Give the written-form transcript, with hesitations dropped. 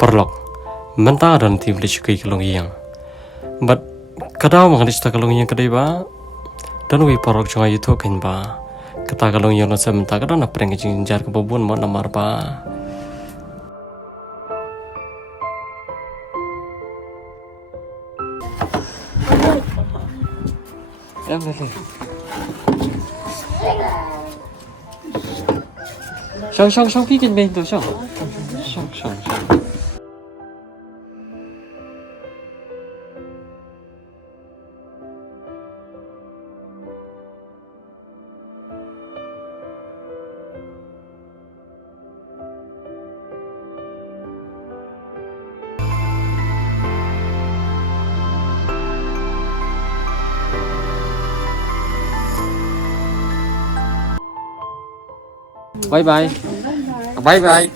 perlok mentah dan tim lecukai kalong yang but kadang mengalis tak kalong yang kedai ba dan wi perlok cuma itu kan ba kata kalong yang nasi mentah kadang nak pergi jinjar ke babun mau namar ba em đây xong cái kinh bên tôi xong bye bye bye bye